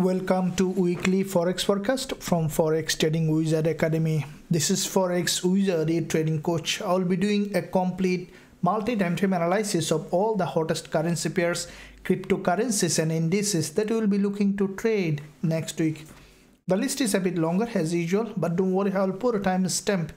Welcome to weekly Forex forecast from Forex Trading Wizard Academy. This is Forex Wizard, a trading coach. I will be doing a complete multi-time frame analysis of all the hottest currency pairs, cryptocurrencies and indices that we will be looking to trade next week. The list is a bit longer as usual, but don't worry, I will put a timestamp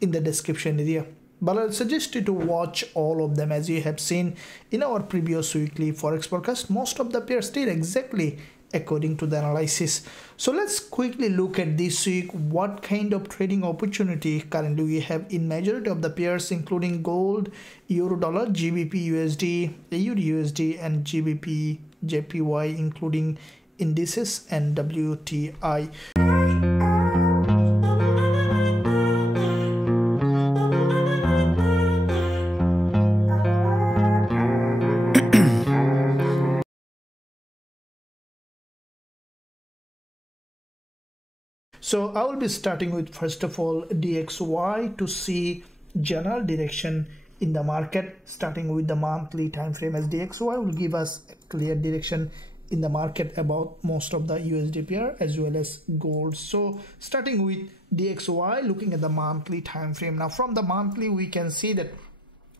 in the description area. But I'll suggest you to watch all of them. As you have seen in our previous weekly Forex forecast, most of the pairs did exactly according to the analysis. So let's quickly look at this week what kind of trading opportunity currently we have in majority of the pairs, including gold, euro dollar, GBPUSD, EURUSD and GBP/JPY, including indices and WTI. So I will be starting with, first of all, DXY to see general direction in the market, starting with the monthly time frame, as DXY will give us a clear direction in the market about most of the USD pair as well as gold. So starting with DXY, looking at the monthly time frame. Now from the monthly we can see that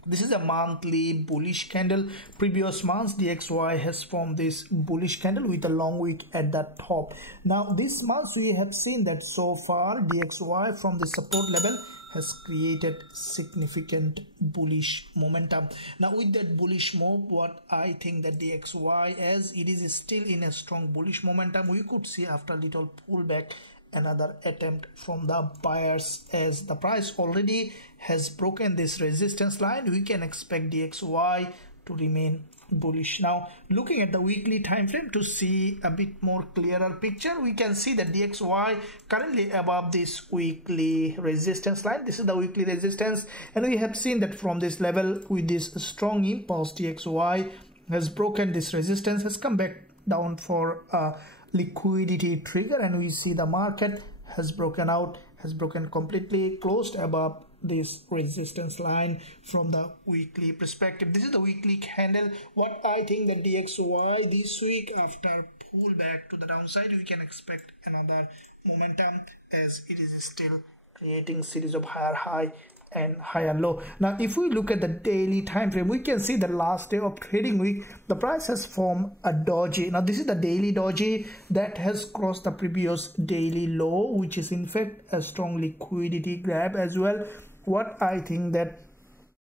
this is a monthly bullish candle. Previous months DXY has formed this bullish candle with a long wick at the top. Now this month we have seen that so far DXY from the support level has created significant bullish momentum. Now with that bullish move, what I think that DXY, as it is still in a strong bullish momentum, we could see after little pullback another attempt from the buyers. As the price already has broken this resistance line, we can expect DXY to remain bullish. Now looking at the weekly time frame to see a bit more clearer picture, we can see that DXY currently above this weekly resistance line. This is the weekly resistance, and we have seen that from this level with this strong impulse, DXY has broken this resistance, has come back down for a liquidity trigger, and we see the market has broken out, has broken completely, closed above this resistance line from the weekly perspective. This is the weekly candle. What I think that DXY this week, after pull back to the downside, we can expect another momentum, as it is still creating series of higher high and higher low. Now if we look at the daily time frame, we can see the last day of trading week the price has formed a doji. Now this is the daily doji that has crossed the previous daily low, which is in fact a strong liquidity grab as well. What I think that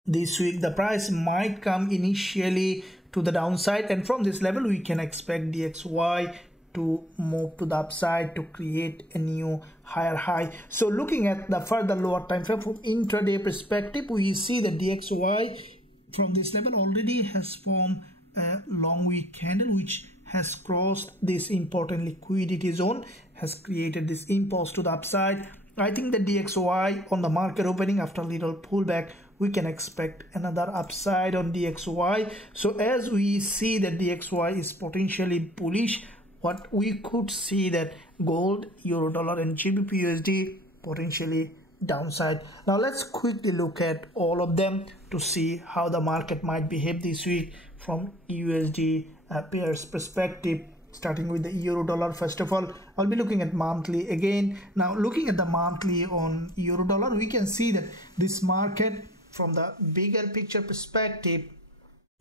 this week the price might come initially to the downside, and from this level we can expect DXY to move to the upside to create a new higher high. So looking at the further lower time frame from intraday perspective, we see that DXY from this level already has formed a long wick candle which has crossed this important liquidity zone, has created this impulse to the upside. I think that DXY on the market opening after a little pullback, we can expect another upside on DXY. So as we see that DXY is potentially bullish, what we could see that gold, euro dollar and GBPUSD potentially downside. Now let's quickly look at all of them to see how the market might behave this week from USD pairs perspective. Starting with the euro dollar, first of all, I'll be looking at monthly again. Now looking at the monthly on euro dollar, we can see that this market from the bigger picture perspective,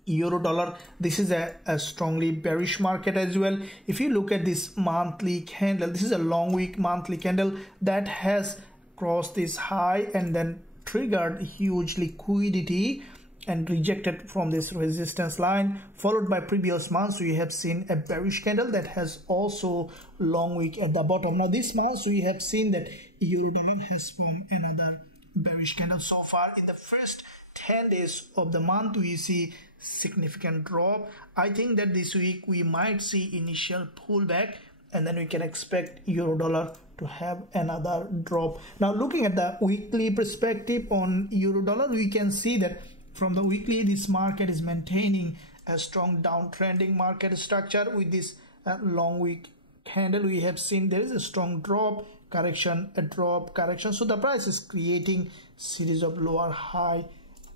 euro dollar, this is a strongly bearish market as well. If you look at this monthly candle, this is a long week monthly candle that has crossed this high and then triggered huge liquidity and rejected from this resistance line, followed by previous months we have seen a bearish candle that has also long wick at the bottom. Now this month we have seen that euro dollar has formed another bearish candle. So far in the first 10 days of the month we see significant drop. I think that this week we might see initial pullback, and then we can expect euro dollar to have another drop. Now looking at the weekly perspective on euro dollar, we can see that from the weekly this market is maintaining a strong downtrending market structure with this long wick candle. We have seen there is a strong drop, correction, a drop, correction. So the price is creating series of lower high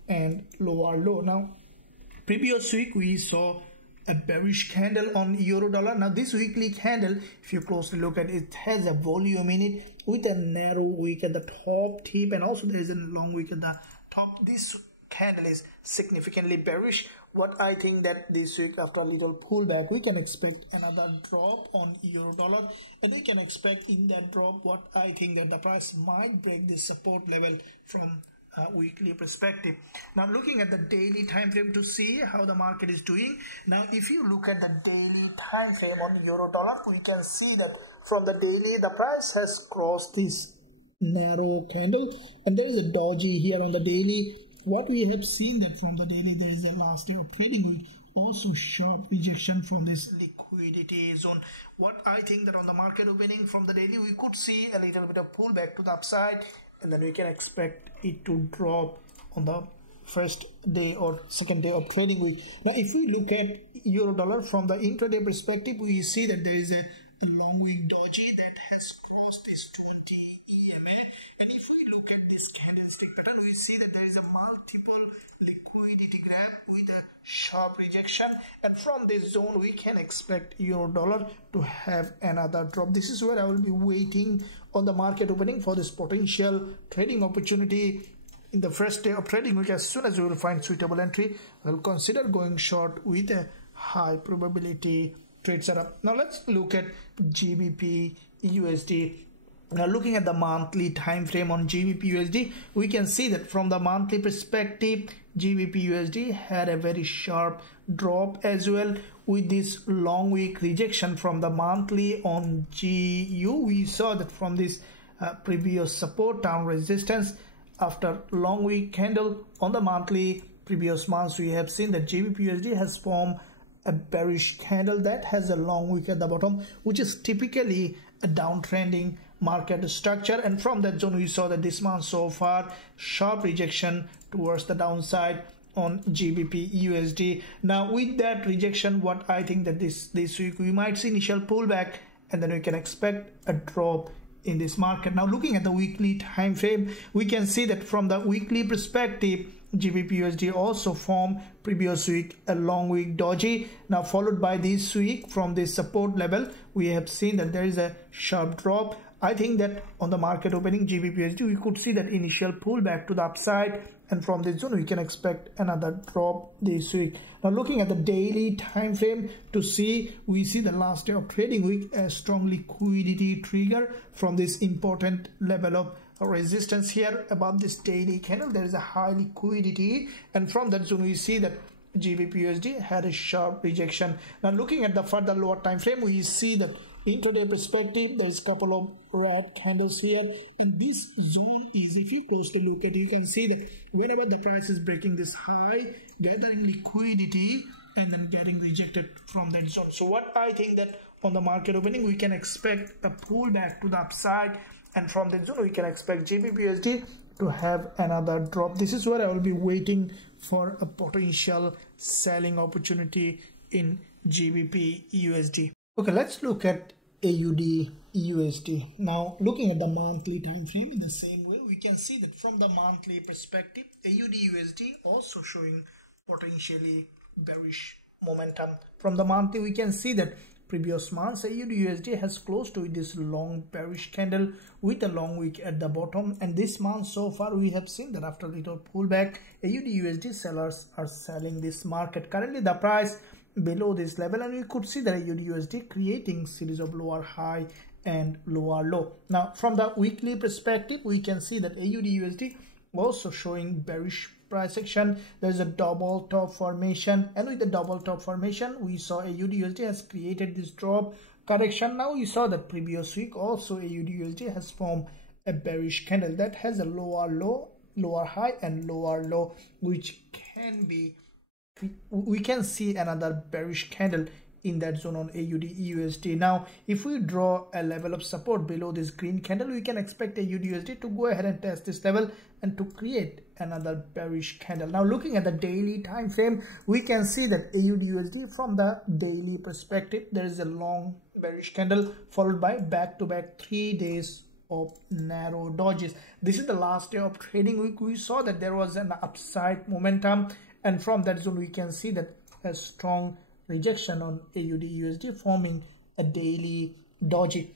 and lower low. Now previous week we saw a bearish candle on euro dollar. Now this weekly candle, if you closely look at it, it has a volume in it with a narrow wick at the top tip, and also there is a long wick at the top. This candle is significantly bearish. What I think that this week, after a little pullback, we can expect another drop on euro dollar, and we can expect in that drop what I think that the price might break this support level from weekly perspective. Now looking at the daily time frame to see how the market is doing. Now if you look at the daily time frame on euro dollar, we can see that from the daily the price has crossed this narrow candle, and there is a doji here on the daily. What we have seen that from the daily there is a last day of trading with also sharp rejection from this liquidity zone. What I think that on the market opening from the daily, we could see a little bit of pullback to the upside, and then we can expect it to drop on the first day or second day of trading week. Now if we look at euro dollar from the intraday perspective, we see that there is a long wick doji that has crossed this 20 EMA, and if we look at this candlestick pattern, we see that there is a multiple liquidity grab with a sharp rejection, and from this zone we can expect euro dollar to have another drop. This is where I will be waiting on the market opening for this potential trading opportunity in the first day of trading week. As soon as we will find suitable entry, I will consider going short with a high probability trade setup. Now let's look at GBP USD. Now looking at the monthly time frame on GBP USD, we can see that from the monthly perspective, GBP USD had a very sharp drop as well with this long wick rejection from the monthly on GU. We saw that from this previous support down resistance after long wick candle on the monthly previous months, we have seen that GBP USD has formed a bearish candle that has a long wick at the bottom, which is typically a downtrending market structure, and from that zone we saw that this month so far sharp rejection towards the downside on GBP USD. Now with that rejection, what I think that this week we might see initial pullback, and then we can expect a drop in this market. Now looking at the weekly time frame, we can see that from the weekly perspective, GBP USD also formed previous week a long wick doji. Now followed by this week from this support level, we have seen that there is a sharp drop. I think that on the market opening GBP USD, we could see that initial pullback to the upside, and from this zone we can expect another drop this week. Now looking at the daily time frame to see, we see the last day of trading week a strong liquidity trigger from this important level of resistance here above this daily candle. There is a high liquidity, and from that zone we see that GBP USD had a sharp rejection. Now looking at the further lower time frame, we see that intraday perspective, there's a couple of red candles here, and this zone is, if you closely look at it, you can see that whenever the price is breaking this high, gathering liquidity and then getting rejected from that zone. So what I think that on the market opening we can expect a pullback to the upside, and from that zone we can expect GBP USD to have another drop. This is where I will be waiting for a potential selling opportunity in GBP USD. Okay, let's look at AUD USD. Now looking at the monthly time frame in the same way, we can see that from the monthly perspective, AUD USD also showing potentially bearish momentum. From the monthly we can see that previous months AUD USD has closed to this long bearish candle with a long wick at the bottom, and this month so far we have seen that after a little pullback, AUD USD sellers are selling this market. Currently the price below this level, and we could see that AUD USD creating series of lower high and lower low. Now from the weekly perspective, we can see that AUD USD also showing bearish price action. There's a double top formation, and with the double top formation we saw AUD USD has created this drop correction. Now we saw that previous week also AUD USD has formed a bearish candle that has a lower low, lower high and lower low, which can be, we can see another bearish candle in that zone on AUD USD. Now if we draw a level of support below this green candle, we can expect AUD USD to go ahead and test this level and to create another bearish candle. Now looking at the daily time frame, we can see that AUD USD from the daily perspective, there is a long bearish candle followed by back-to-back 3 days of narrow dodges. This is the last day of trading week. We saw that there was an upside momentum, and from that zone we can see that a strong rejection on AUD USD, forming a daily doji.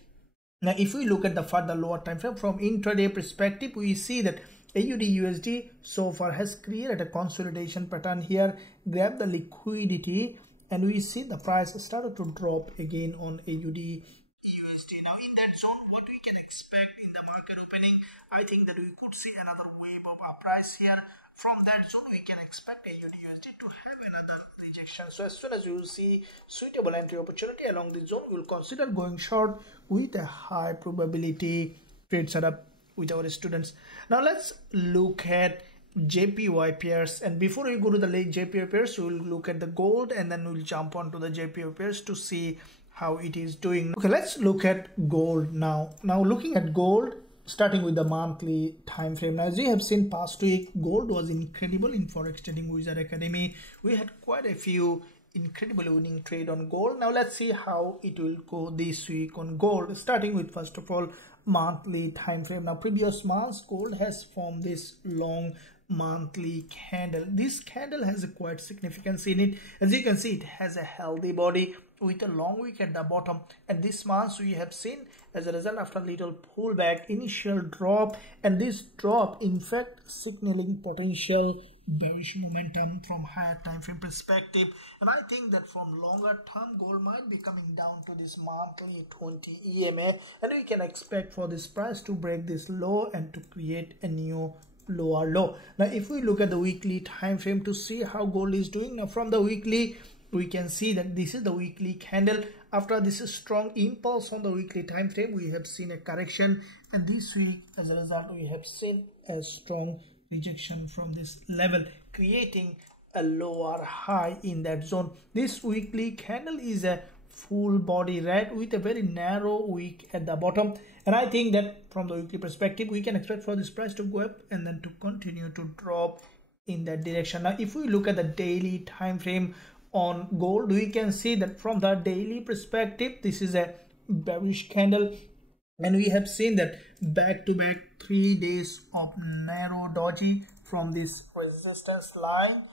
Now if we look at the further lower time frame from intraday perspective, we see that AUD USD so far has created a consolidation pattern here, grab the liquidity, and we see the price started to drop again on AUD USD. Now in that zone, what we can expect in the market opening, I think that we could see another wave of uprise here. From that zone, we can expect AUD USD to have another rejection. So as soon as you will see suitable entry opportunity along this zone, we will consider going short with a high probability trade setup with our students. Now let's look at JPY pairs, and before we go to the JPY pairs, we will look at the gold, and then we'll jump onto the JPY pairs to see how it is doing. Okay, let's look at gold now. Now looking at gold, starting with the monthly time frame. Now as we have seen past week, gold was incredible in Forex Trading Wizard Academy. We had quite a few incredible winning trade on gold. Now let's see how it will go this week on gold, starting with first of all monthly time frame. Now previous months, gold has formed this long monthly candle. This candle has a quite significance in it. As you can see, it has a healthy body with a long wick at the bottom, and this month we have seen as a result after a little pullback, initial drop, and this drop in fact signaling potential bearish momentum from higher time frame perspective. And I think that from longer term, gold might be coming down to this monthly 20 EMA, and we can expect for this price to break this low and to create a new lower low. Now if we look at the weekly time frame to see how gold is doing, now from the weekly we can see that this is the weekly candle. After this strong impulse on the weekly time frame, we have seen a correction, and this week as a result we have seen a strong rejection from this level, creating a lower high in that zone. This weekly candle is a full body red with a very narrow wick at the bottom, and I think that from the weekly perspective we can expect for this price to go up and then to continue to drop in that direction. Now if we look at the daily time frame on gold, we can see that from the daily perspective this is a bearish candle, and we have seen that back to back 3 days of narrow doji from this resistance line.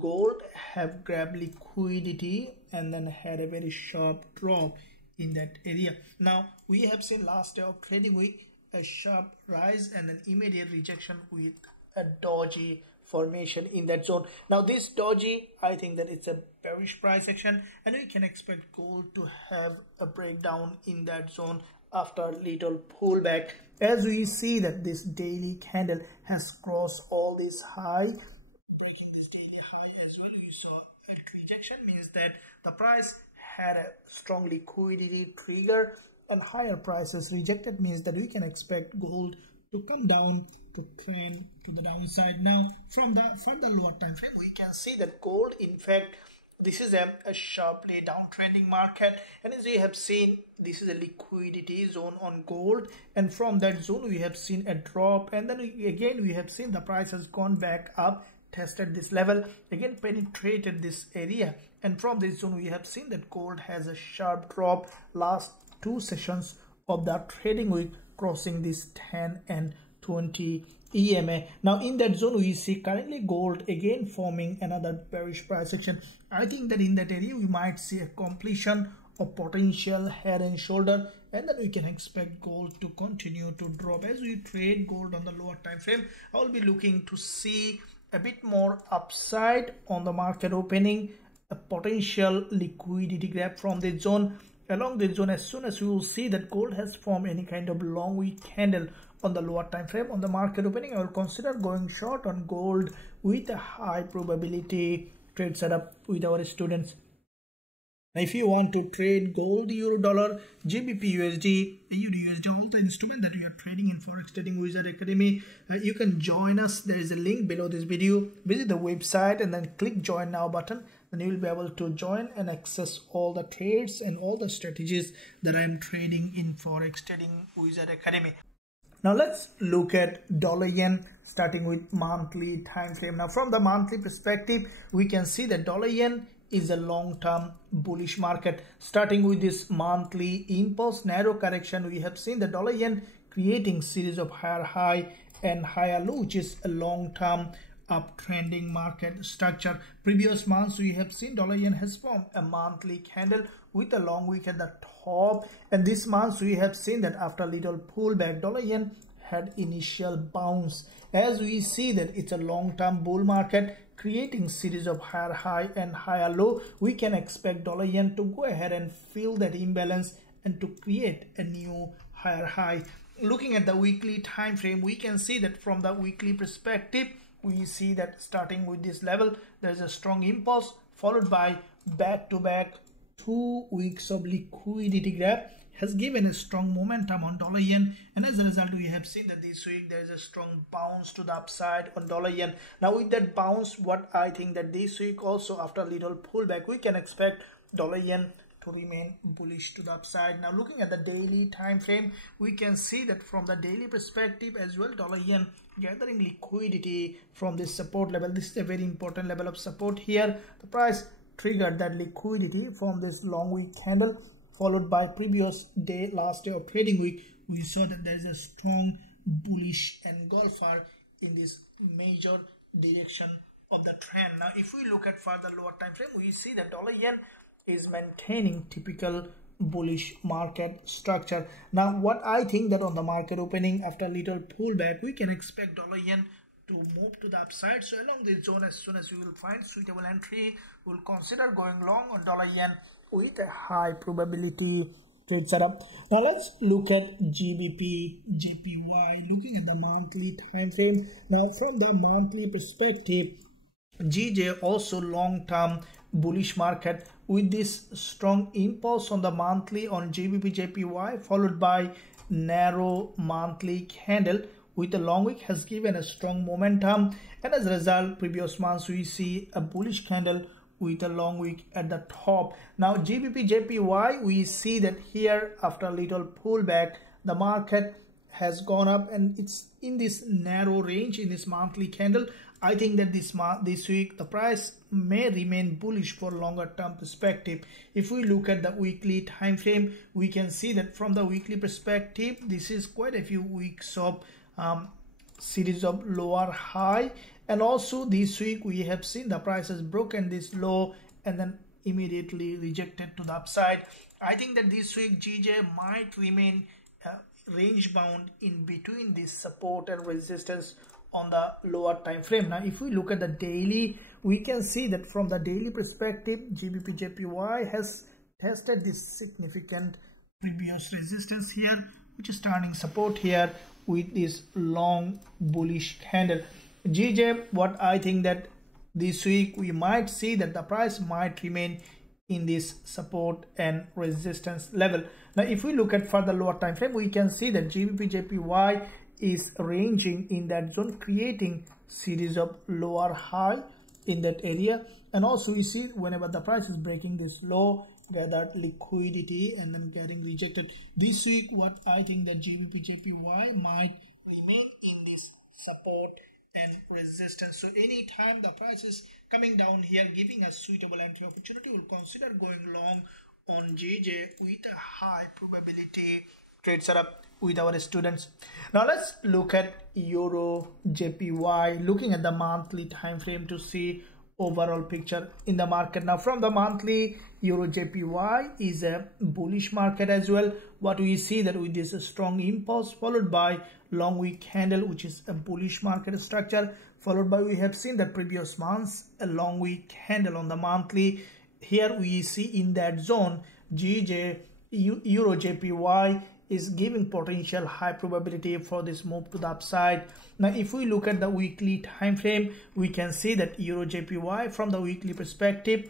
Gold have grabbed liquidity and then had a very sharp drop in that area. Now we have seen last day of trading week a sharp rise and an immediate rejection with a doji formation in that zone. Now this doji, I think that it's a bearish price action, and we can expect gold to have a breakdown in that zone after little pullback, as we see that this daily candle has crossed all this high. Breaking this daily high as well, we saw a rejection, means that the price had a strong liquidity trigger, and higher prices rejected means that we can expect gold to come down to trend to the downside. Now from the further lower time frame, we can see that gold, in fact, this is a sharply downtrending market, and as we have seen, this is a liquidity zone on gold, and from that zone we have seen a drop, and then again we have seen the price has gone back up, tested this level, again penetrated this area, and from this zone we have seen that gold has a sharp drop last 2 sessions of the trading week, crossing this 10 and 20 EMA. Now in that zone we see currently gold again forming another bearish price action. I think that in that area we might see a completion of potential head and shoulder, and then we can expect gold to continue to drop. As we trade gold on the lower time frame, I will be looking to see a bit more upside on the market opening, a potential liquidity grab from the zone. Along this zone, as soon as we will see that gold has formed any kind of long wick candle on the lower time frame on the market opening, I will consider going short on gold with a high probability trade setup with our students. Now if you want to trade gold, euro, dollar, GBPUSD, EURUSD, all the instruments that we are trading in Forex Trading Wizard Academy, you can join us. There is a link below this video. Visit the website and then click join now button. Then you will be able to join and access all the trades and all the strategies that I am trading in Forex Trading Wizard Academy. Now let's look at dollar yen, starting with monthly time frame. Now from the monthly perspective, we can see that dollar yen is a long-term bullish market. Starting with this monthly impulse narrow correction, we have seen the dollar yen creating series of higher high and higher low, which is a long-term uptrending market structure. Previous months we have seen dollar yen has formed a monthly candle with a long wick at the top, and this month we have seen that after little pullback dollar yen had initial bounce. As we see that it's a long-term bull market creating series of higher high and higher low, we can expect dollar yen to go ahead and fill that imbalance and to create a new higher high. Looking at the weekly time frame, we can see that from the weekly perspective, we see that starting with this level, there's a strong impulse followed by back-to-back 2 weeks of liquidity grab has given a strong momentum on dollar yen, and as a result we have seen that this week there is a strong bounce to the upside on dollar yen. Now with that bounce, what I think that this week also after a little pullback we can expect dollar yen to remain bullish to the upside. Now looking at the daily time frame, we can see that from the daily perspective as well, dollar yen gathering liquidity from this support level. This is a very important level of support here. The price triggered that liquidity from this long wick candle followed by previous day, last day of trading week. We saw that there is a strong bullish engulfer in this major direction of the trend. Now if we look at further lower time frame, we see that dollar yen is maintaining typical bullish market structure. Now what I think that on the market opening after little pullback, we can expect dollar yen to move to the upside. So along this zone, as soon as we will find suitable entry, we'll consider going long on dollar yen with a high probability trade setup. Now let's look at GBP/JPY. Looking at the monthly time frame, now from the monthly perspective, GJ also long-term bullish market with this strong impulse on the monthly on GBP/JPY followed by narrow monthly candle with a long wick has given a strong momentum, and as a result previous months we see a bullish candle with a long wick at the top. Now GBP/JPY, we see that here after a little pullback the market has gone up and it's in this narrow range in this monthly candle. I think that this week the price may remain bullish for longer term perspective. If we look at the weekly time frame, we can see that from the weekly perspective this is quite a few weeks of series of lower high, and also this week we have seen the price has broken this low and then immediately rejected to the upside. I think that this week GJ might remain range bound in between this support and resistance on the lower time frame. Now if we look at the daily, we can see that from the daily perspective GBP/JPY has tested this significant previous resistance here, which is turning support here with this long bullish candle. GJ, what I think that this week we might see that the price might remain in this support and resistance level. Now if we look at further lower time frame, we can see that GBP/JPY is ranging in that zone, creating series of lower high in that area, and also we see whenever the price is breaking this low, gathered liquidity and then getting rejected. This week what I think that GBP/JPY might remain in this support and resistance. So anytime the price is coming down here giving a suitable entry opportunity, we'll consider going long on JJ with a high probability trade setup with our students. Now let's look at EURUSD/JPY, looking at the monthly time frame to see overall picture in the market. Now from the monthly, EURUSD/JPY is a bullish market as well. What we see that with this strong impulse followed by long wick candle, which is a bullish market structure, followed by we have seen that previous months a long wick candle on the monthly. Here we see in that zone EURUSD/JPY is giving potential high probability for this move to the upside. Now if we look at the weekly time frame, we can see that EURUSD/JPY from the weekly perspective,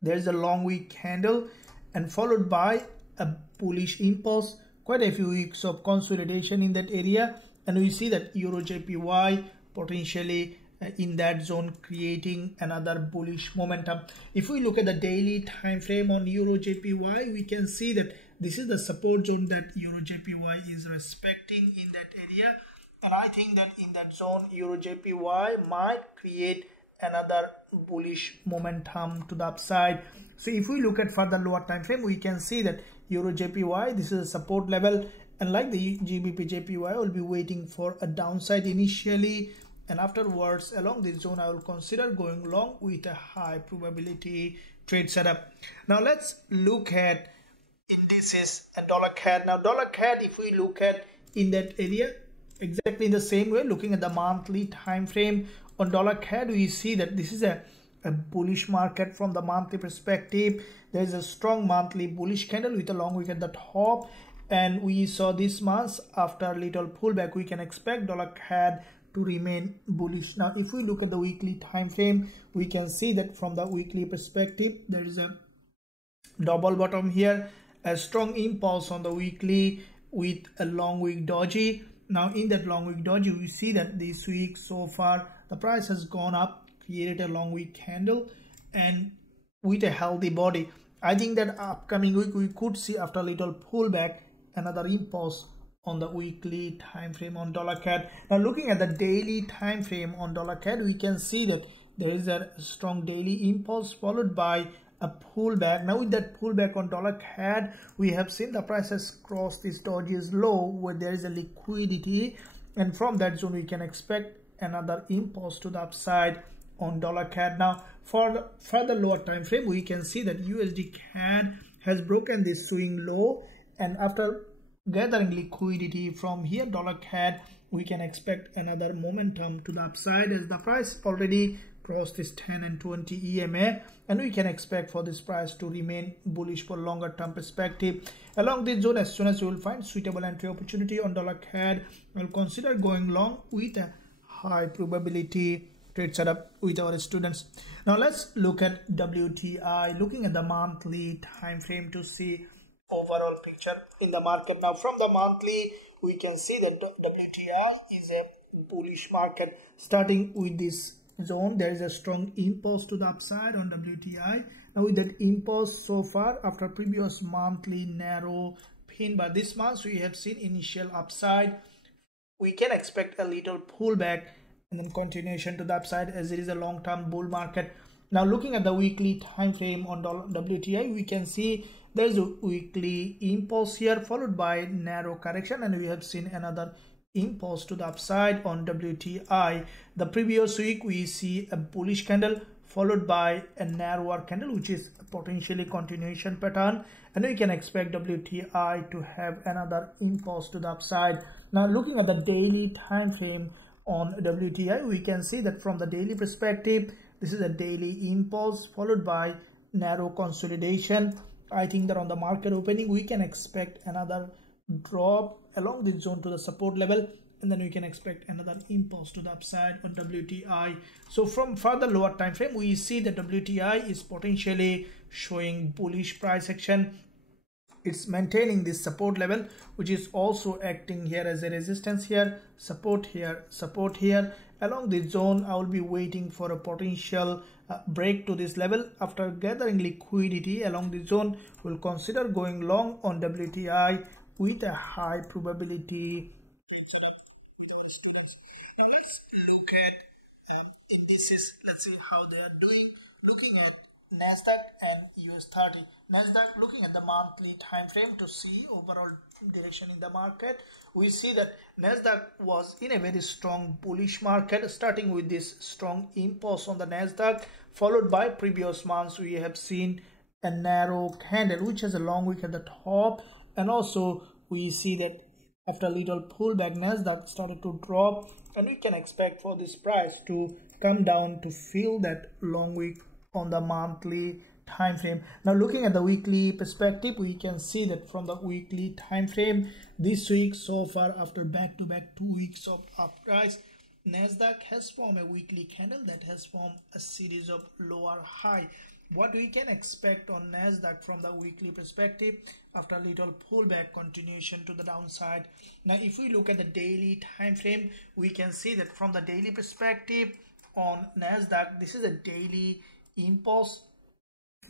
there is a long wick candle and followed by a bullish impulse, quite a few weeks of consolidation in that area, and we see that EURUSD/JPY potentially in that zone creating another bullish momentum. If we look at the daily time frame on EURUSD/JPY, we can see that this is the support zone that EURUSD/JPY is respecting in that area, and I think that in that zone EURUSD/JPY might create another bullish momentum to the upside. So if we look at further lower time frame, we can see that EURUSD/JPY, this is a support level, and like the GBP/JPY will be waiting for a downside initially, and afterwards along this zone I will consider going long with a high probability trade setup. Now let's look at indices and dollar CAD. Now dollar CAD, if we look at in that area exactly in the same way, looking at the monthly time frame on dollar CAD, we see that this is a bullish market from the monthly perspective. There is a strong monthly bullish candle with a long wick at the top, and we saw this month after a little pullback we can expect dollar CAD to remain bullish. Now if we look at the weekly time frame, we can see that from the weekly perspective there is a double bottom here, a strong impulse on the weekly with a long wick doji. Now in that long wick doji we see that this week so far the price has gone up, created a long wick candle and with a healthy body. I think that upcoming week we could see after a little pullback another impulse on the weekly time frame on dollar CAD. Now looking at the daily time frame on dollar CAD, we can see that there is a strong daily impulse followed by a pullback. Now with that pullback on dollar CAD, we have seen the price has crossed this doji's low where there is a liquidity, and from that zone we can expect another impulse to the upside on dollar CAD. Now for the further lower time frame, we can see that USD CAD has broken this swing low, and after gathering liquidity from here dollar CAD, we can expect another momentum to the upside as the price already crossed this 10 and 20 EMA, and we can expect for this price to remain bullish for longer term perspective. Along this zone, as soon as you will find suitable entry opportunity on dollar CAD, we'll consider going long with a high probability trade setup with our students. Now let's look at WTI, looking at the monthly time frame to see overall picture in the market. Now from the monthly we can see that WTI is a bullish market. Starting with this zone, there is a strong impulse to the upside on WTI. Now with that impulse so far after previous monthly narrow pin, but this month we have seen initial upside. We can expect a little pullback and then continuation to the upside as it is a long-term bull market. Now looking at the weekly time frame on WTI, we can see there is a weekly impulse here followed by narrow correction, and we have seen another impulse to the upside on WTI. The previous week we see a bullish candle followed by a narrower candle, which is a potentially continuation pattern, and we can expect WTI to have another impulse to the upside. Now looking at the daily time frame on WTI, we can see that from the daily perspective this is a daily impulse followed by narrow consolidation. I think that on the market opening we can expect another drop along this zone to the support level, and then we can expect another impulse to the upside on WTI. So from further lower time frame we see that WTI is potentially showing bullish price action. It's maintaining this support level, which is also acting here as a resistance here, support here, support here. Along this zone I will be waiting for a potential break to this level. After gathering liquidity along this zone, we'll consider going long on WTI with a high probability. Now let's look at indices. Let's see how they are doing. Looking at Nasdaq and US30. Nasdaq, looking at the monthly time frame to see overall direction in the market, we see that Nasdaq was in a very strong bullish market, starting with this strong impulse on the Nasdaq, followed by previous months we have seen a narrow candle which has a long wick at the top, and also we see that after a little pullback Nasdaq started to drop, and we can expect for this price to come down to fill that long wick on the monthly time frame. Now looking at the weekly perspective, we can see that from the weekly time frame this week so far, after back-to-back 2 weeks of uprise, Nasdaq has formed a weekly candle that has formed a series of lower high. What we can expect on Nasdaq from the weekly perspective after a little pullback, continuation to the downside. Now if we look at the daily time frame, we can see that from the daily perspective on Nasdaq, this is a daily impulse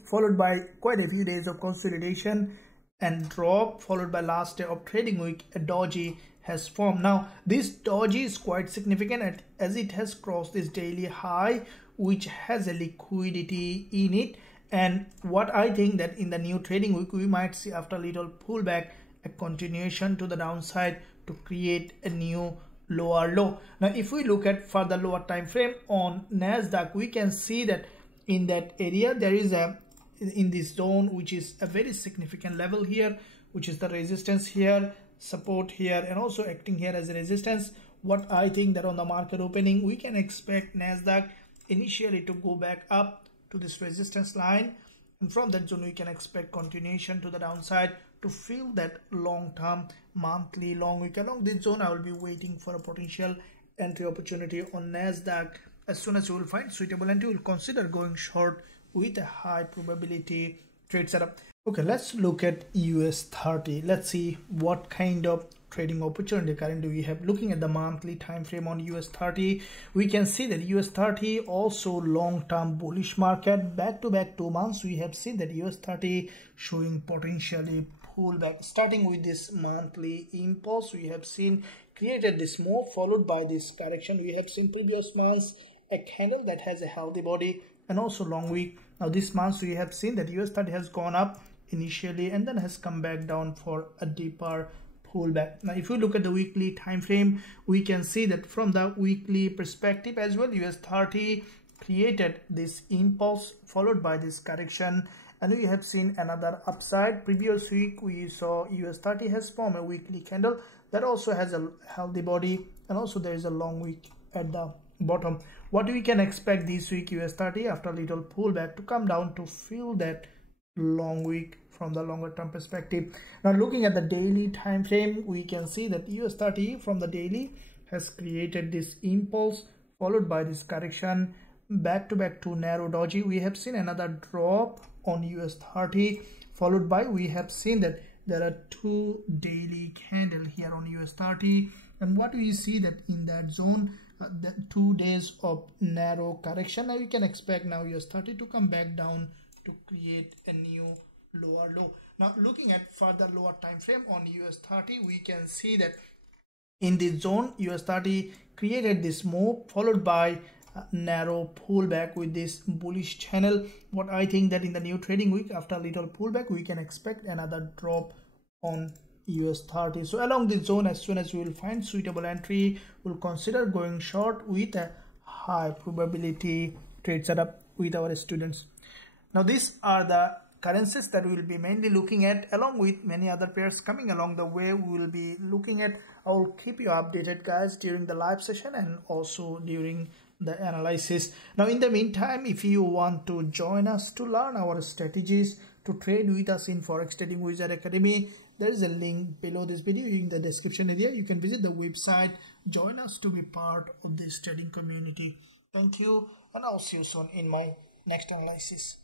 followed by quite a few days of consolidation and drop, followed by last day of trading week a doji has formed. Now this doji is quite significant as it has crossed this daily high which has a liquidity in it, and what I think that in the new trading week we might see after a little pullback a continuation to the downside to create a new lower low. Now if we look at further lower time frame on Nasdaq, we can see that in that area there is a, in this zone, which is a very significant level here, which is the resistance here, support here, and also acting here as a resistance. What I think that on the market opening, we can expect Nasdaq initially to go back up to this resistance line, and from that zone we can expect continuation to the downside to fill that long-term monthly long wick. Along this zone I will be waiting for a potential entry opportunity on Nasdaq. As soon as you will find suitable entry, you will consider going short with a high probability trade setup. Okay, let's look at US30. Let's see what kind of trading opportunity currently we have. Looking at the monthly time frame on US30, we can see that US30 also long-term bullish market. Back to back 2 months we have seen that US30 showing potentially pullback. Starting with this monthly impulse, we have seen created this move followed by this correction. We have seen previous months a candle that has a healthy body and also long wick. Now this month we have seen that US30 has gone up initially and then has come back down for a deeper pullback. Now if we look at the weekly time frame, we can see that from the weekly perspective as well, US30 created this impulse followed by this correction, and we have seen another upside. Previous week we saw US30 has formed a weekly candle that also has a healthy body, and also there is a long wick at the bottom. What we can expect this week, US30 after a little pullback to come down to fill that long wick from the longer term perspective. Now looking at the daily time frame, we can see that US30 from the daily has created this impulse followed by this correction, back to back to narrow doji. We have seen another drop on US30 followed by, we have seen that there are 2 daily candle here on US30, and what we see that in that zone, the 2 days of narrow correction. Now you can expect now US30 to come back down to create a new lower low. Now looking at further lower time frame on US30, we can see that in this zone US30 created this move followed by narrow pullback with this bullish channel. What I think that in the new trading week, after a little pullback, we can expect another drop on US30. So along this zone, as soon as we will find suitable entry, we'll consider going short with a high probability trade setup with our students. Now these are the currencies that we will be mainly looking at, along with many other pairs coming along the way we will be looking at. I will keep you updated guys during the live session and also during the analysis. Now in the meantime, if you want to join us to learn our strategies to trade with us in Forex Trading Wizard Academy, there is a link below this video in the description area. You can visit the website, join us to be part of this trading community. Thank you, and I'll see you soon in my next analysis.